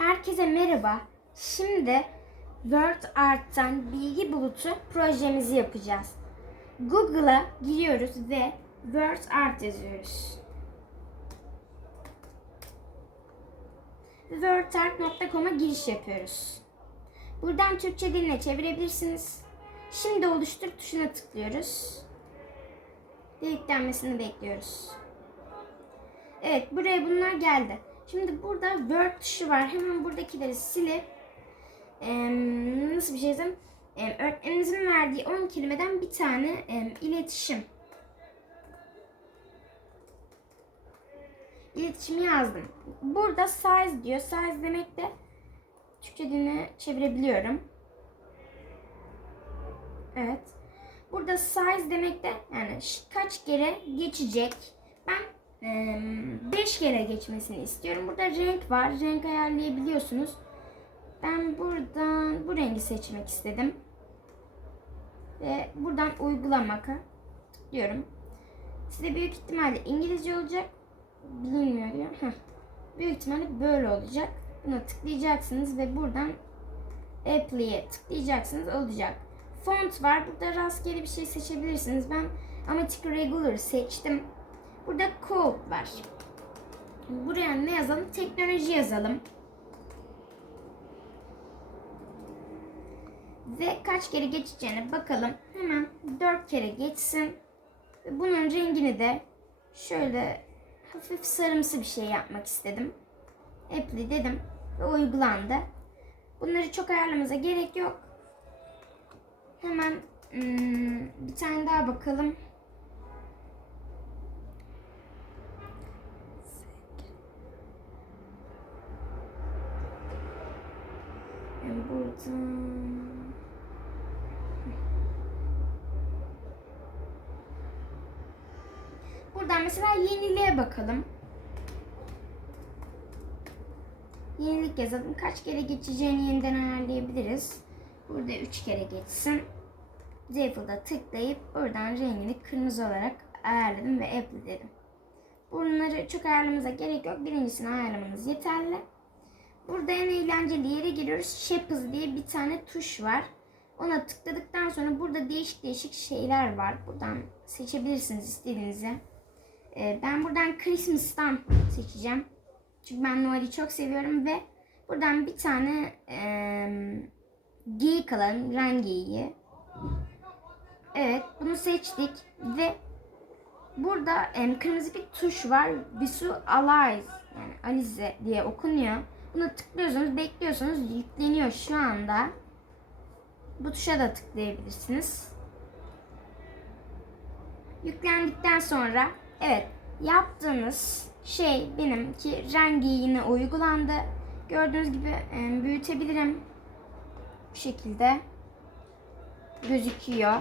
Herkese merhaba. Şimdi Word Art'tan bilgi bulutu projemizi yapacağız. Google'a giriyoruz ve Word Art yazıyoruz. wordart.com'a giriş yapıyoruz. Buradan Türkçe diline çevirebilirsiniz. Şimdi oluştur tuşuna tıklıyoruz. Ve yüklenmesini bekliyoruz. Evet buraya bunlar geldi. Şimdi burada Word tuşu var. Hemen buradakileri silip em, nasıl bir şey desem em, öğretmeninizin verdiği 10 kelimeden bir tane em, iletişim. İletişimi yazdım. Burada size diyor. Size demek de Türkçe diline çevirebiliyorum. Evet. Burada size demek de yani kaç kere geçecek. Ben 5 kere geçmesini istiyorum. Burada renk var. Renk ayarlayabiliyorsunuz. Ben buradan bu rengi seçmek istedim. Ve buradan uygulamaka tıklıyorum. Size büyük ihtimalle İngilizce olacak. Bilinmiyor diyor. Heh. Büyük ihtimalle böyle olacak. Buna tıklayacaksınız ve buradan Apply'e tıklayacaksınız olacak. Font var. Burada rastgele bir şey seçebilirsiniz. Ben Amatic Regular seçtim. Burada code var. Buraya ne yazalım? Teknoloji yazalım. Ve kaç kere geçeceğine bakalım. Hemen 4 kere geçsin. Bunun rengini de şöyle hafif sarımsı bir şey yapmak istedim. Apply dedim ve uygulandı. Bunları çok ayarlamamıza gerek yok. Hemen hmm, bir tane daha bakalım. Buradan... Buradan mesela yeniliğe bakalım. Yenilik yazalım. Kaç kere geçeceğini yeniden ayarlayabiliriz. Burada 3 kere geçsin. Default'a tıklayıp oradan rengini kırmızı olarak ayarladım ve apply dedim. Bunları çok ayarlamanıza gerek yok. Birincisini ayarlamanız yeterli. Burada en eğlenceli yere giriyoruz. Shape diye bir tane tuş var. Ona tıkladıktan sonra burada değişik değişik şeyler var. Buradan seçebilirsiniz istediğinizi. Ee, ben buradan Christmas'tan seçeceğim. Çünkü ben Noel'i çok seviyorum ve buradan bir tane e, geyik alalım. Ren. Evet bunu seçtik ve burada em, kırmızı bir tuş var. Bisu Alize yani Alize diye okunuyor. Buna tıklıyorsunuz, bekliyorsunuz, yükleniyor şu anda. Bu tuşa da tıklayabilirsiniz. Yüklendikten sonra evet yaptığınız şey benimki rengi yine uygulandı. Gördüğünüz gibi büyütebilirim. Bu şekilde gözüküyor.